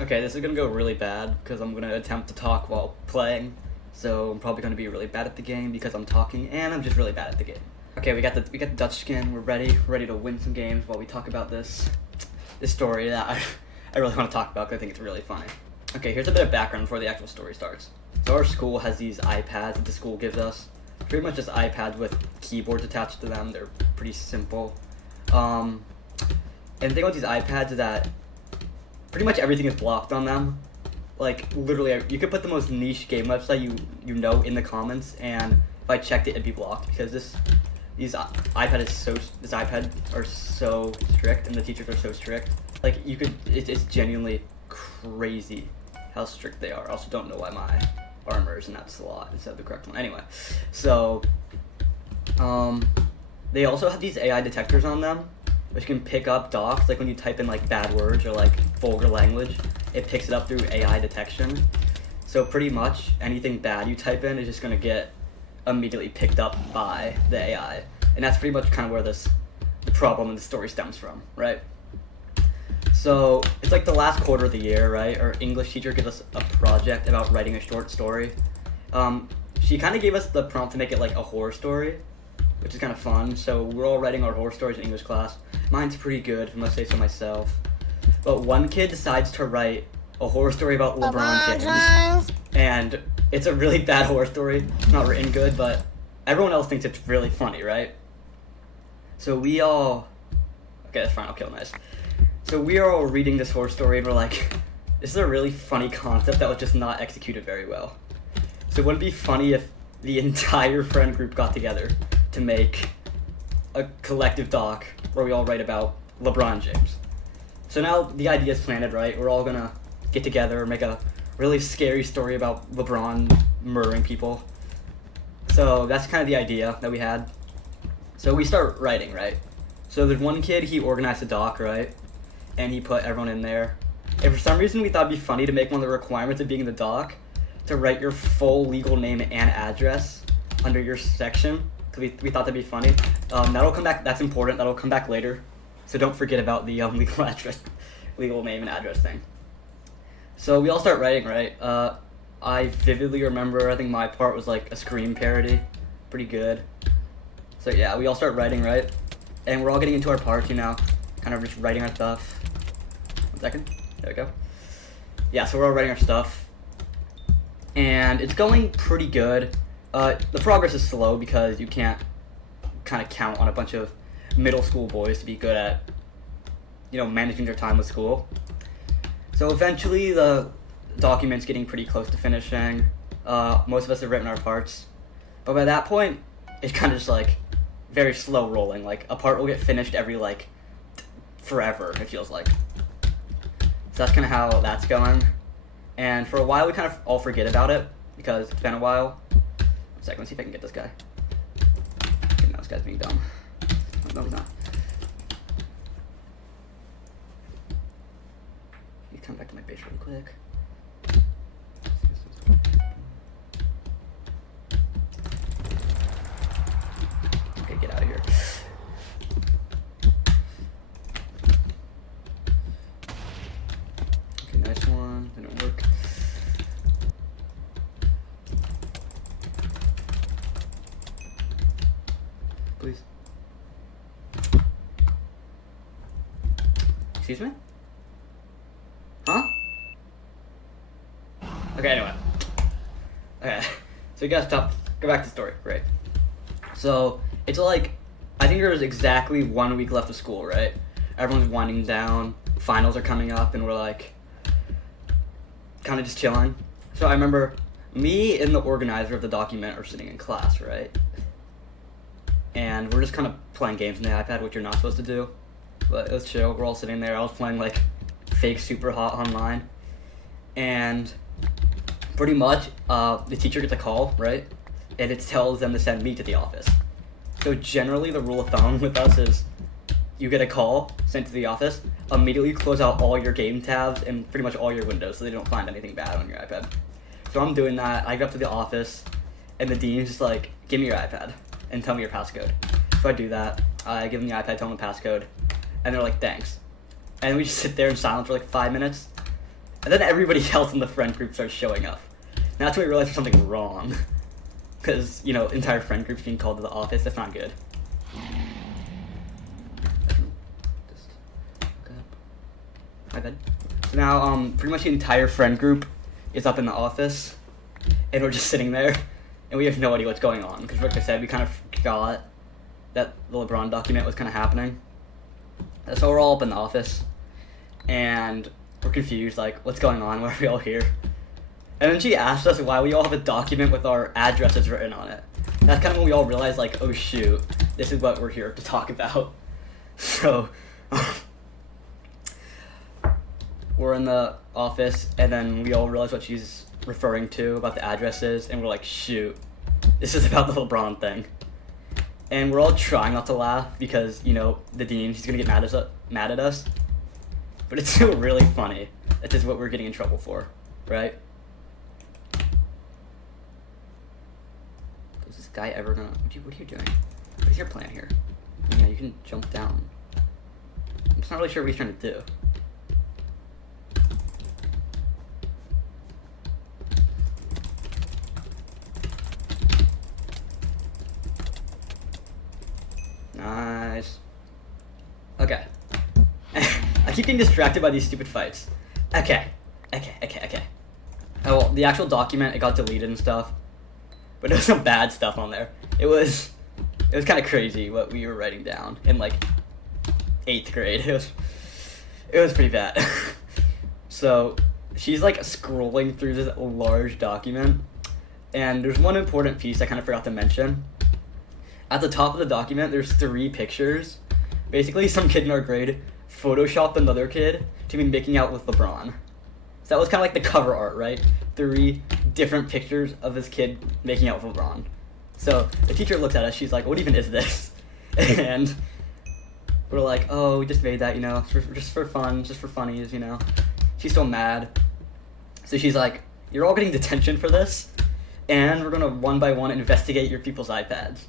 Okay, this is gonna go really bad because I'm gonna attempt to talk while playing. So I'm probably gonna be really bad at the game because I'm talking, and I'm just really bad at the game. Okay, we got the Dutch skin. We're ready to win some games while we talk about this story that I really want to talk about because I think it's really funny. Okay, here's a bit of background before the actual story starts. So our school has these iPads that the school gives us. Pretty much just iPads with keyboards attached to them. They're pretty simple. And the thing with these iPads is that pretty much everything is blocked on them. Like, literally, you could put the most niche game website you know in the comments, and if I checked it, it'd be blocked because these iPads are so strict, and the teachers are so strict. Like, it's genuinely crazy how strict they are. I also don't know why my armor is in that slot instead of the correct one. Anyway, so they also have these AI detectors on them, which can pick up docs. Like when you type in like bad words or like vulgar language, it picks it up through AI detection. So pretty much anything bad you type in is just gonna get immediately picked up by the AI, and that's pretty much kind of where the problem in the story stems from, right? So it's like the last quarter of the year, right? Our English teacher gives us a project about writing a short story. She kind of gave us the prompt to make it like a horror story, which is kind of fun. So we're all writing our horror stories in English class. Mine's pretty good, if I must say so myself. But one kid decides to write a horror story about LeBron James. And it's a really bad horror story. It's not written good, but everyone else thinks it's really funny, right? So we all... Okay, that's fine, I'll kill this. So we are all reading this horror story and we're like, this is a really funny concept that was just not executed very well. So wouldn't it be funny if the entire friend group got together to make a collective doc where we all write about LeBron James? So now the idea is planted, right? We're all gonna get together and make a really scary story about LeBron murdering people. So that's kind of the idea that we had. So we start writing, right? So there's one kid, he organized a doc, right? And he put everyone in there. And for some reason we thought it'd be funny to make one of the requirements of being in the doc to write your full legal name and address under your section. Because we thought that'd be funny. That'll come back, that's important, that'll come back later. So don't forget about the legal name and address thing. So we all start writing, right? I vividly remember, I think my part was like a Scream parody. Pretty good. So yeah, we all start writing, right? And we're all getting into our parts, you know, kind of just writing our stuff. 1 second, there we go. Yeah, so we're all writing our stuff. And it's going pretty good. The progress is slow because you can't kind of count on a bunch of middle school boys to be good at, you know, managing their time with school. So eventually the document's getting pretty close to finishing. Most of us have written our parts. But by that point, it's kind of just like very slow rolling. Like a part will get finished every like forever, it feels like. So that's kind of how that's going. And for a while we kind of all forget about it because it's been a while. 1 second, let's see if I can get this guy. Okay, now this guy's being dumb. No, he's not. You come back to my base really quick. Okay, get out of here. Okay, nice one. Didn't work. Please. Excuse me? Huh? Okay, anyway. Okay, so you guys go back to the story, great. So, it's like, I think there was exactly 1 week left of school, right? Everyone's winding down, finals are coming up, and we're like, kind of just chilling. So I remember me and the organizer of the document are sitting in class, right? And we're just kind of playing games on the iPad, which you're not supposed to do. But it was chill, we're all sitting there. I was playing like fake super hot online. And pretty much, the teacher gets a call, right? And it tells them to send me to the office. So generally the rule of thumb with us is you get a call sent to the office, immediately close out all your game tabs and pretty much all your windows so they don't find anything bad on your iPad. So I'm doing that. I go up to the office and the dean's just like, give me your iPad and tell me your passcode. So I do that. I give them the iPad, tell them the passcode, and they're like, thanks. And we just sit there in silence for like 5 minutes. And then everybody else in the friend group starts showing up. And that's when we realized there's something wrong. Because, you know, entire friend groups being called to the office, that's not good. Hi, bud. So now, pretty much the entire friend group is up in the office, and we're just sitting there, and we have no idea what's going on. Because, like I said, we kind of forgot that the LeBron document was kind of happening. So we're all up in the office, and we're confused, like, what's going on? Why are we all here? And then she asked us why we all have a document with our addresses written on it. That's kind of when we all realized, like, oh shoot, this is what we're here to talk about. So, we're in the office, and then we all realize what she's referring to about the addresses, and we're like, shoot, this is about the LeBron thing. And we're all trying not to laugh because, you know, the dean, he's gonna get mad at us. But it's still really funny. That is what we're getting in trouble for, right? Is this guy ever gonna... What are you doing? What is your plan here? Yeah, you can jump down. I'm just not really sure what he's trying to do. Nice. Okay. I keep getting distracted by these stupid fights. Okay. Oh, well, the actual document, it got deleted and stuff. But there was some bad stuff on there. It was kind of crazy what we were writing down in, like, 8th grade. It was pretty bad. So, she's, like, scrolling through this large document. And there's one important piece I kind of forgot to mention. At the top of the document, there's 3 pictures. Basically, some kid in our grade photoshopped another kid to be making out with LeBron. So that was kind of like the cover art, right? 3 different pictures of this kid making out with LeBron. So the teacher looks at us, she's like, what even is this? And we're like, oh, we just made that, you know, just for fun, just for funnies, you know. She's still mad. So she's like, you're all getting detention for this, and we're gonna one by one investigate your people's iPads.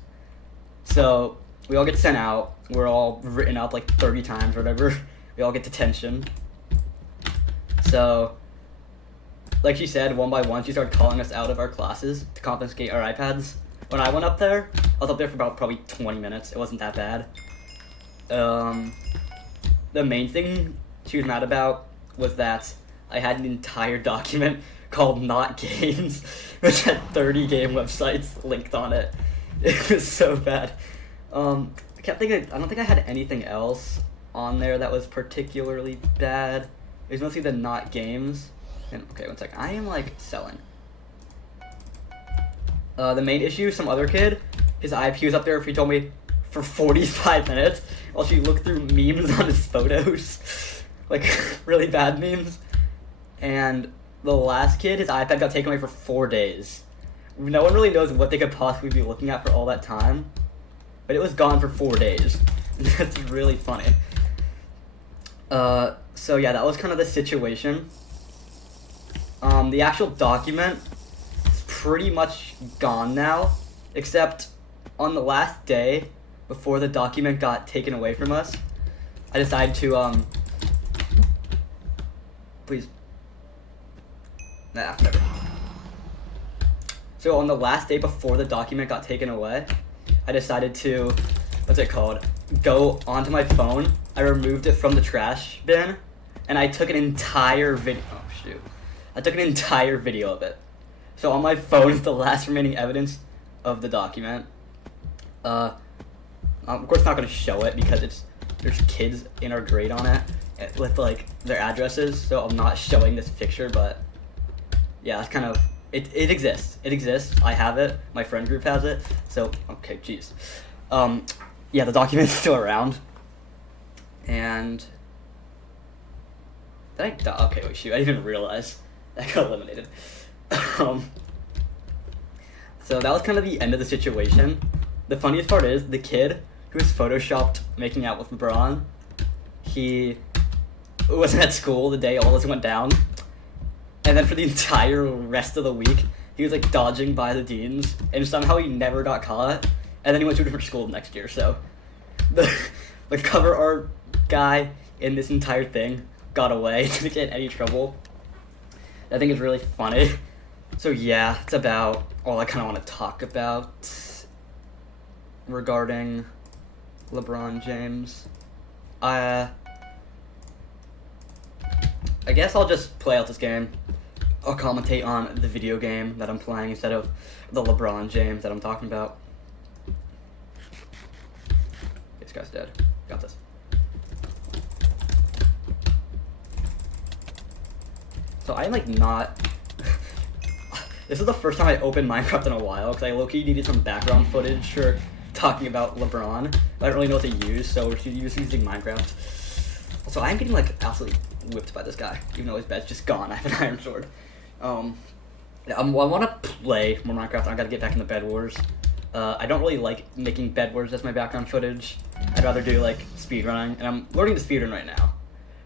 So we all get sent out. We're all written up like 30 times or whatever. We all get detention. So, like she said, one by one, she started calling us out of our classes to confiscate our iPads. When I went up there, I was up there for about probably 20 minutes. It wasn't that bad. The main thing she was mad about was that I had an entire document called Not Games, which had 30 game websites linked on it. It was so bad. I don't think I had anything else on there that was particularly bad. It was mostly the Not Games. And okay, one sec. I am like selling. The main issue, some other kid, his IP was up there, he told me, for 45 minutes while she looked through memes on his photos. Like, really bad memes. And the last kid, his iPad got taken away for 4 days. No one really knows what they could possibly be looking at for all that time. But it was gone for 4 days. That's really funny. So yeah, that was kind of the situation. The actual document is pretty much gone now. Except on the last day, before the document got taken away from us, I decided to, please. Nah, never. So on the last day before the document got taken away, I decided to, go onto my phone. I removed it from the trash bin, and I took an entire video. Oh shoot! I took an entire video of it. So on my phone is the last remaining evidence of the document. I'm of course not gonna show it because there's kids in our grade on it with like their addresses, so I'm not showing this picture. But yeah, it's kind of. It exists. It exists. I have it. My friend group has it. So, okay, jeez. Yeah, the document's still around. And... okay, wait, shoot. I didn't even realize. That got eliminated. So, that was kind of the end of the situation. The funniest part is, the kid who was photoshopped making out with LeBron, he wasn't at school the day all this went down. And then for the entire rest of the week, he was like dodging by the deans, and somehow he never got caught. And then he went to a different school next year. So the cover art guy in this entire thing got away, didn't get in any trouble. I think it's really funny. So yeah, it's about all I kind of want to talk about regarding LeBron James. I guess I'll just play out this game. I'll commentate on the video game that I'm playing instead of the LeBron James that I'm talking about. This guy's dead. Got this. So I'm like not... This is the first time I opened Minecraft in a while because I low-key needed some background footage for talking about LeBron. I don't really know what to use, so we're just using Minecraft. So I'm getting like absolutely whipped by this guy, even though his bed's just gone. I have an iron sword. I want to play more Minecraft. I gotta get back in the Bed Wars. I don't really like making Bed Wars as my background footage. I'd rather do like speedrunning, and I'm learning to speedrun right now.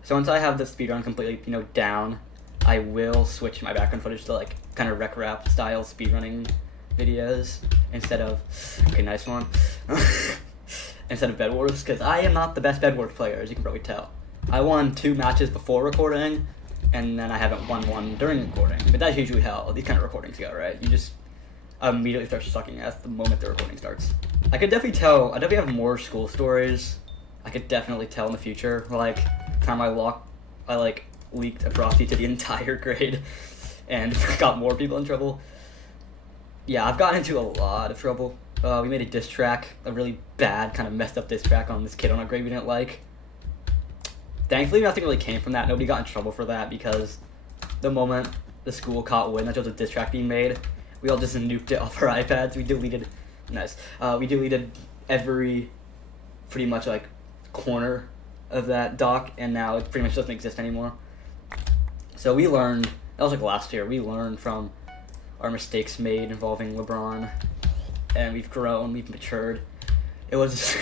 So once I have the speedrun completely, down, I will switch my background footage to like kind of rec rap style speedrunning videos instead of nice one instead of Bed Wars, because I am not the best Bed Wars player, as you can probably tell. I won 2 matches before recording, and then I haven't won one during recording. But that's usually how these kind of recordings go, right? You just immediately start sucking at the moment the recording starts. I could definitely tell. I definitely have more school stories. I could definitely tell in the future. Like time I leaked a prophecy to the entire grade, and got more people in trouble. Yeah, I've gotten into a lot of trouble. We made a diss track, a really bad, kind of messed up diss track on this kid on our grade we didn't like. Thankfully, nothing really came from that. Nobody got in trouble for that because the moment the school caught wind that there was a diss track being made, we all just nuked it off our iPads. We deleted every pretty much like corner of that doc, and now it pretty much doesn't exist anymore. So we learned, that was like last year, we learned from our mistakes made involving LeBron, and we've grown, we've matured. It was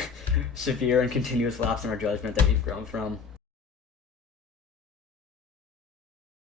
severe and continuous lapse in our judgment that we've grown from.